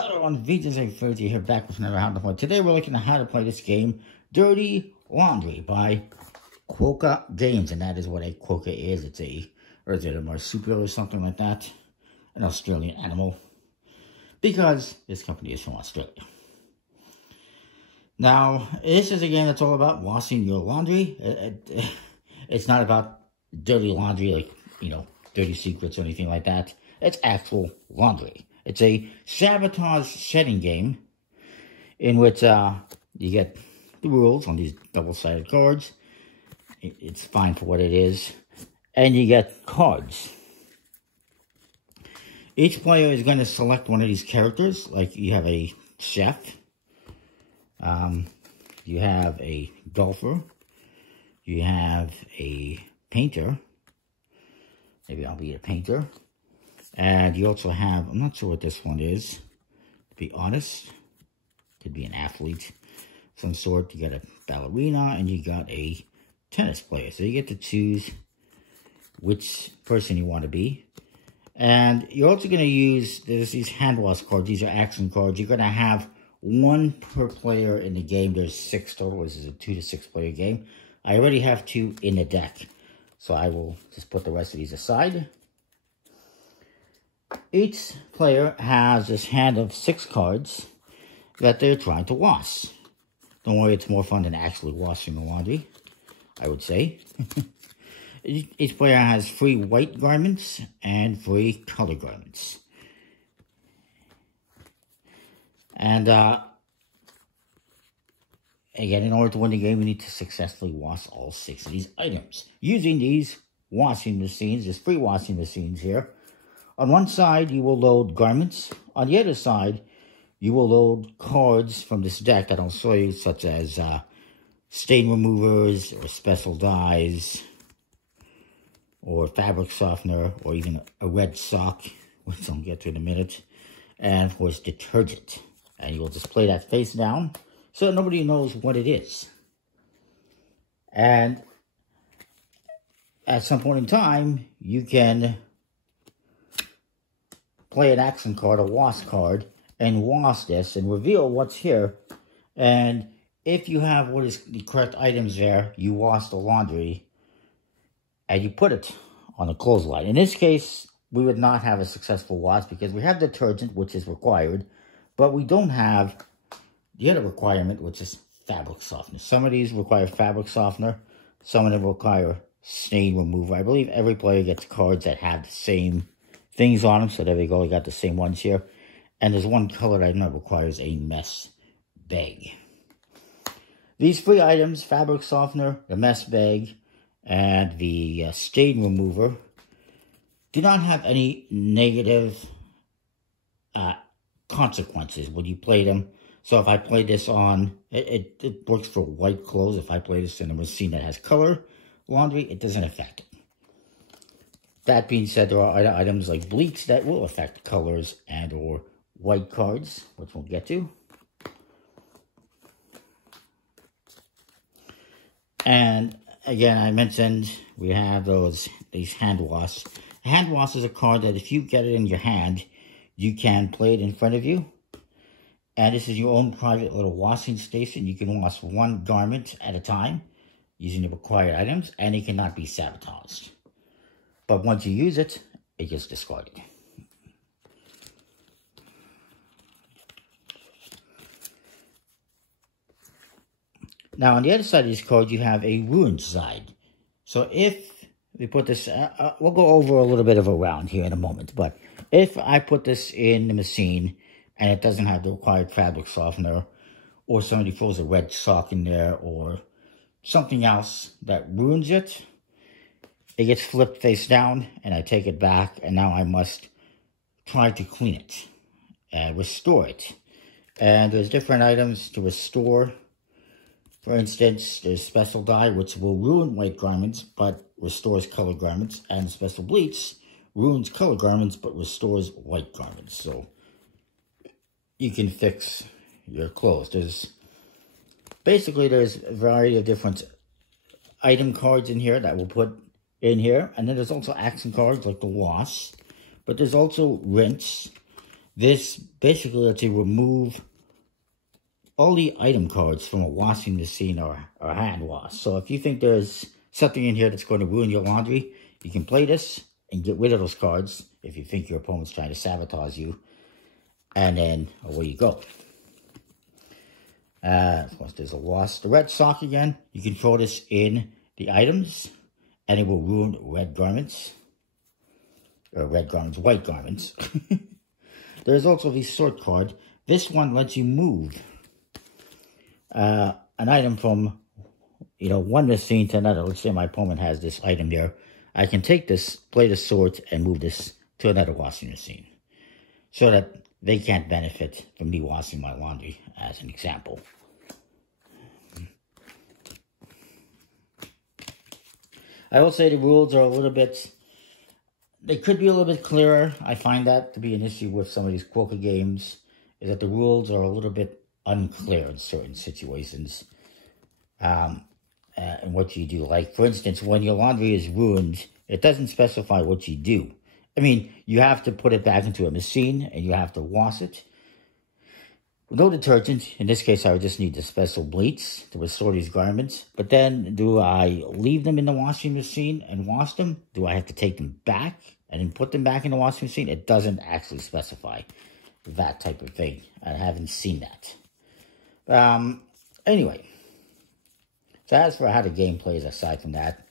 Hello, on VJ30 here, back with another How to Play. Today we're looking at how to play this game, Dirty Laundry, by Quokka Games, and that is what a quokka is. It's a, or is it a marsupial or something like that? An Australian animal, because this company is from Australia. Now, this is a game that's all about washing your laundry. It's not about dirty laundry, like, you know, dirty secrets or anything like that. It's actual laundry. It's a sabotage setting game in which you get the rules on these double-sided cards. It's fine for what it is. And you get cards. Each player is going to select one of these characters. Like you have a chef. You have a golfer. You have a painter. Maybe I'll be a painter. And you also have, I'm not sure what this one is, to be honest. Could be an athlete of some sort. You got a ballerina and you got a tennis player. So you get to choose which person you want to be. And you're also going to use, there's these hand wash cards. These are action cards. You're going to have one per player in the game. There's 6 total. This is a 2 to 6 player game. I already have 2 in the deck. So I will just put the rest of these aside. Each player has this hand of 6 cards that they're trying to wash. Don't worry, it's more fun than actually washing the laundry, I would say. Each player has 3 white garments and 3 color garments. And, again, in order to win the game, we need to successfully wash all 6 of these items. Using these washing machines, there's 3 washing machines here. On one side, you will load garments. On the other side, you will load cards from this deck that I'll show you, such as stain removers, or special dyes, or fabric softener, or even a red sock, which I'll get to in a minute, and of course, detergent. And you will just play that face down, so nobody knows what it is. And at some point in time, you can play an action card, a wash card, and wash this and reveal what's here. And if you have what is the correct items there, you wash the laundry and you put it on a clothesline. In this case, we would not have a successful wash because we have detergent, which is required, but we don't have the other requirement, which is fabric softener. Some of these require fabric softener. Some of them require stain remover. I believe every player gets cards that have the same things on them. So there we go. We got the same ones here. And there's one color item that requires a mess bag. These 3 items, fabric softener, the mess bag, and the stain remover, do not have any negative consequences when you play them. So if I play this on, it works for white clothes. If I play this in a machine that has color laundry, it doesn't affect it. That being said, there are other items like bleach that will affect colors and or white cards, which we'll get to. And again, I mentioned we have these hand wash. Hand wash is a card that if you get it in your hand, you can play it in front of you. And this is your own private little washing station. You can wash 1 garment at a time using the required items, and it cannot be sabotaged. But once you use it, it gets discarded. Now, on the other side of this card, you have a ruined side. So if we put this, we'll go over a little bit of a round here in a moment. But if I put this in the machine and it doesn't have the required fabric softener, or somebody throws a red sock in there, or something else that ruins it, it gets flipped face down, and I take it back, and now I must try to clean it and restore it. And there's different items to restore. For instance, there's special dye, which will ruin white garments, but restores color garments, and special bleach ruins color garments, but restores white garments. So you can fix your clothes. There's a variety of different item cards in here that we'll put in here. And then there's also action cards like the wash. But there's also rinse. This basically lets you remove all the item cards from a washing machine or hand wash. So if you think there's something in here that's going to ruin your laundry, you can play this and get rid of those cards if you think your opponent's trying to sabotage you. And then away you go. Of course, there's a wash. The red sock again, you can throw this in the items and it will ruin red garments. Or white garments. There's also the sort card. This one lets you move an item from, one machine to another. Let's say my opponent has this item there. I can take this, play the sort, and move this to another washing machine. So that they can't benefit from me washing my laundry, as an example. I will say the rules are a little bit... They could be a little bit clearer. I find that to be an issue with some of these poker games, is that the rules are a little bit unclear in certain situations. And what you do. Like, for instance, when your laundry is ruined, it doesn't specify what you do. I mean, you have to put it back into a machine, and you have to wash it. With no detergent, in this case, I would just need the special bleach to restore these garments. But then, do I leave them in the washing machine and wash them? Do I have to take them back and then put them back in the washing machine? It doesn't actually specify that type of thing. I haven't seen that. Anyway, so as for how the game plays, aside from that,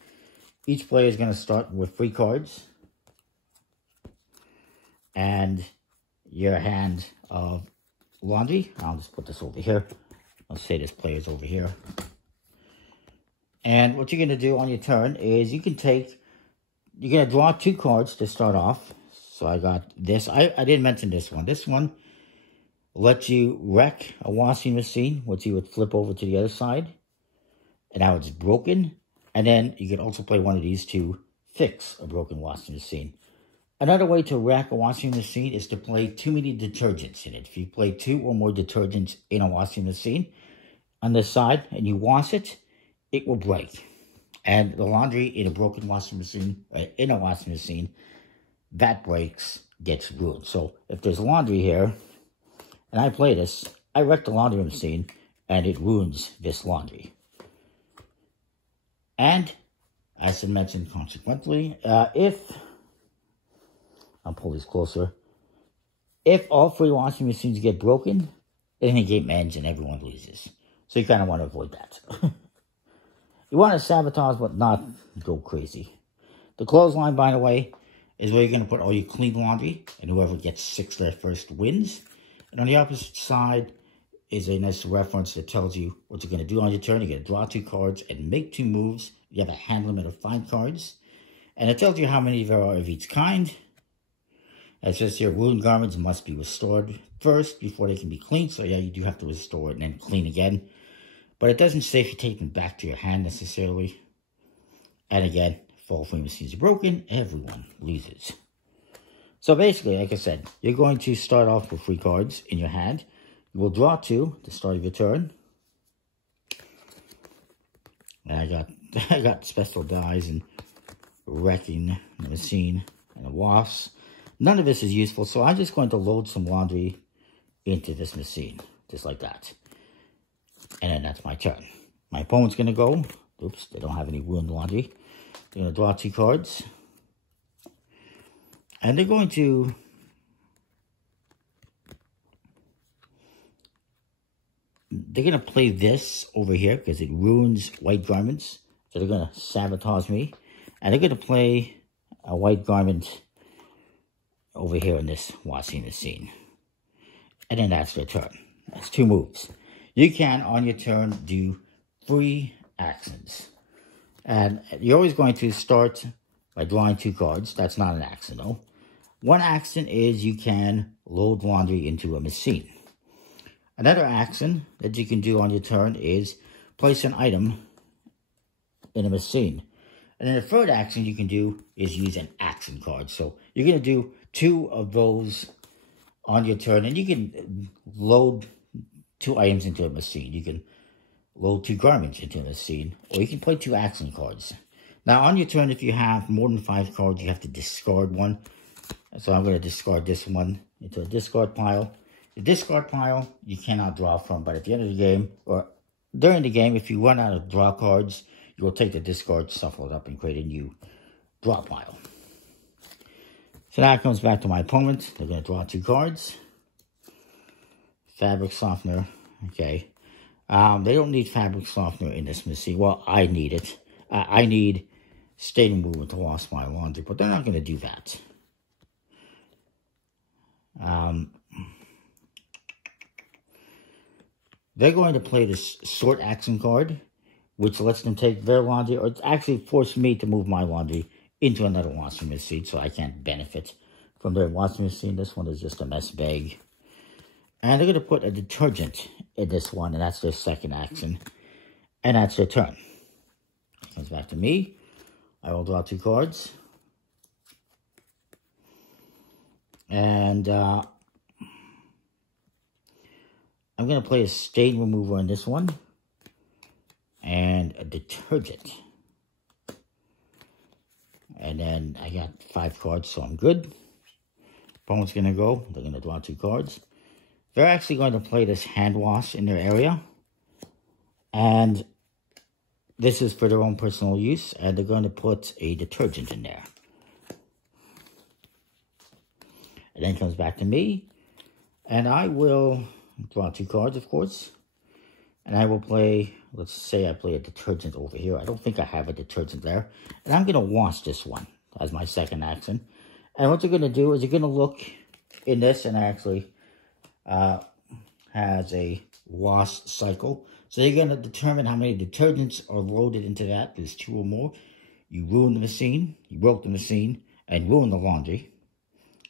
each player is going to start with 3 cards. And your hand of laundry. I'll just put this over here. I'll say this player's over here. And what you're going to do on your turn is you're going to draw 2 cards to start off. So I got this. I didn't mention this one. This one lets you wreck a washing machine, which you would flip over to the other side. And now it's broken. And then you can also play one of these to fix a broken washing machine. Another way to wreck a washing machine is to play too many detergents in it. If you play 2 or more detergents in a washing machine on this side and you wash it, it will break. And the laundry in a broken washing machine, that breaks, gets ruined. So if there's laundry here and I play this, I wreck the laundry machine and it ruins this laundry. And as I mentioned, consequently, I'll pull this closer. If all 3 washing machines get broken, then the game ends and everyone loses. So you kind of want to avoid that. You want to sabotage, but not go crazy. The clothesline, by the way, is where you're going to put all your clean laundry, and whoever gets 6 there first wins. And on the opposite side is a nice reference that tells you what you're going to do on your turn. You're going to draw 2 cards and make 2 moves. You have a hand limit of 5 cards. And it tells you how many there are of each kind. It says here, ruined garments must be restored first before they can be cleaned. So yeah, you do have to restore it and then clean again. But it doesn't say if you take them back to your hand necessarily. And again, if all 3 machines are broken, everyone loses. So basically, like I said, you're going to start off with 3 cards in your hand. You will draw 2 at the start of your turn. And I got special dies and wrecking the machine and a wash. None of this is useful, so I'm just going to load some laundry into this machine, just like that. And then that's my turn. My opponent's going to go. Oops, they don't have any ruined laundry. They're going to draw 2 cards. And they're going to... They're going to play this over here because it ruins white garments. So they're going to sabotage me. And they're going to play a white garment over here in this washing machine. And then that's their turn. That's 2 moves. You can, on your turn, do 3 actions. And you're always going to start by drawing 2 cards. That's not an action, though. One action is you can load laundry into a machine. Another action that you can do on your turn is place an item in a machine. And then the third action you can do is use an action card. So you're going to do 2 of those on your turn. And you can load 2 items into a machine. You can load 2 garments into a machine. Or you can play 2 action cards. Now on your turn, if you have more than 5 cards, you have to discard one. So I'm going to discard this one into a discard pile. The discard pile you cannot draw from, but at the end of the game, or during the game, if you run out of draw cards, you will take the discard, shuffle it up, and create a new draw pile. So now it comes back to my opponent. They're going to draw 2 cards. Fabric softener. Okay. They don't need fabric softener in this machine. Well, I need it. I need stain remover to wash my laundry, but they're not going to do that. They're going to play this short action card, which lets them take their laundry, or actually force me to move my laundry into another washing machine, so I can't benefit from their washing machine. This one is just a mess bag. And they're going to put a detergent in this one, and that's their second action. And that's their turn. It comes back to me. I will draw 2 cards. And I'm going to play a stain remover on this one. And a detergent. And then I got 5 cards, so I'm good. Opponent's going to go. They're going to draw 2 cards. They're actually going to play this hand wash in their area. And this is for their own personal use. And they're going to put a detergent in there. And then it comes back to me. And I will draw 2 cards, of course. And I will play, let's say I play a detergent over here. I don't think I have a detergent there. And I'm going to wash this one as my second action. And what you're going to do is you're going to look in this, and actually has a wash cycle. So you're going to determine how many detergents are loaded into that. There's 2 or more. You ruin the machine, you broke the machine, and ruin the laundry.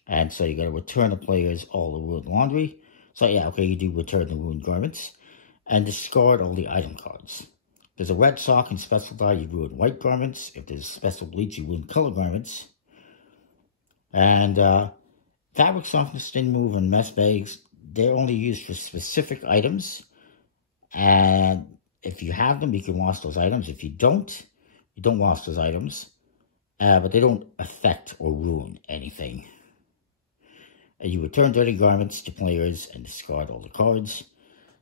And so you're going to return the players all the ruined laundry. So yeah, okay, you do return the ruined garments. And discard all the item cards. If there's a red sock and specify, you ruin white garments. If there's special bleach, you ruin color garments. And fabric softener, stain remover, and mess bags, they're only used for specific items. And if you have them, you can wash those items. If you don't wash those items. But they don't affect or ruin anything. And you return dirty garments to players and discard all the cards.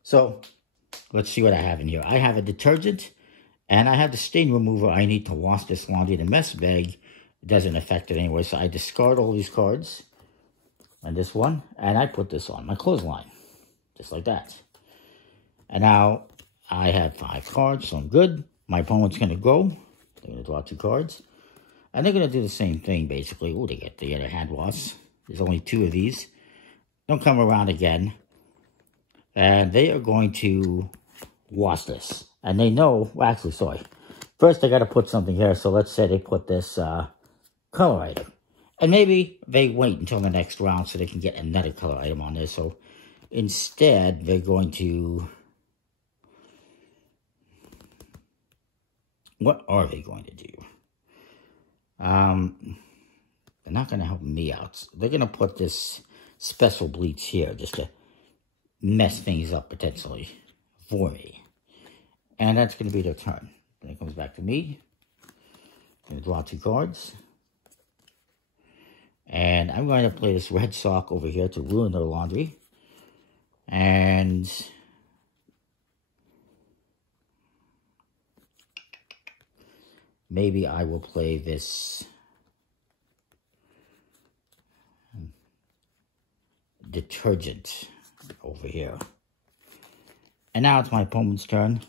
So let's see what I have in here. I have a detergent, and I have the stain remover. I need to wash this laundry in a mess bag. It doesn't affect it anyway, so I discard all these cards. And this one, and I put this on my clothesline. Just like that. And now, I have 5 cards, so I'm good. My opponent's going to go. They're going to draw 2 cards. And they're going to do the same thing, basically. Oh, they get the other hand wash. There's only 2 of these. Don't come around again. And they are going to wash this. And they know, well, actually, sorry. First, they got to put something here. So let's say they put this color item. And maybe they wait until the next round so they can get another color item on this. So instead, they're going to... What are they going to do? They're not going to help me out. They're going to put this special bleach here just to mess things up potentially for me. And that's going to be their turn. Then it comes back to me. I'm going to draw 2 cards. And I'm going to play this red sock over here to ruin their laundry. And maybe I will play this detergent over here. And now it's my opponent's turn.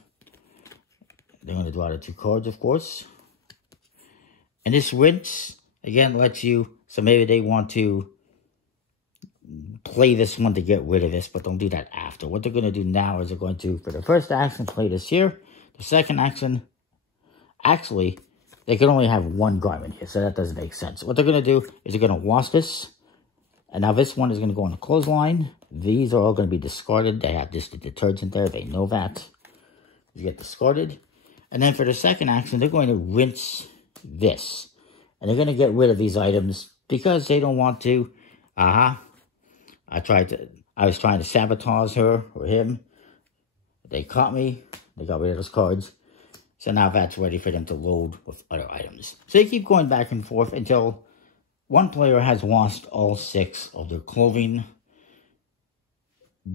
They're going to draw the 2 cards, of course. And this rinse, again, lets you... So maybe they want to play this one to get rid of this, but don't do that after. What they're going to do now is they're going to, for the first action, play this here. The second action, actually, they can only have 1 garment here, so that doesn't make sense. What they're going to do is they're going to wash this. And now this one is going to go on the clothesline. These are all going to be discarded. They have just the detergent there. They know that. You get discarded. And then for the second action, they're going to rinse this. And they're going to get rid of these items because they don't want to. I was trying to sabotage her or him. They caught me. They got rid of those cards. So now that's ready for them to load with other items. So they keep going back and forth until one player has lost all 6 of their clothing.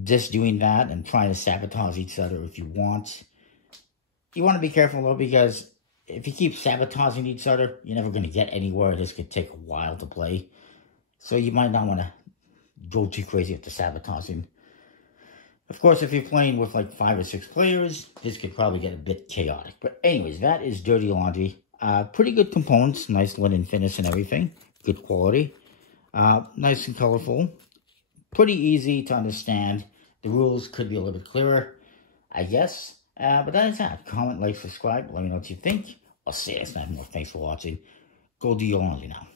Just doing that and trying to sabotage each other if you want. You want to be careful though, because if you keep sabotaging each other, you're never going to get anywhere. This could take a while to play. So you might not want to go too crazy with the sabotaging. Of course, if you're playing with like 5 or 6 players, this could probably get a bit chaotic. But anyways, that is Dirty Laundry. Pretty good components, nice linen finish and everything. Good quality. Nice and colorful. Pretty easy to understand. The rules could be a little bit clearer, I guess. But that is that. Comment, like, subscribe. Let me know what you think. I'll see you next time. Thanks for watching. Go do your laundry now.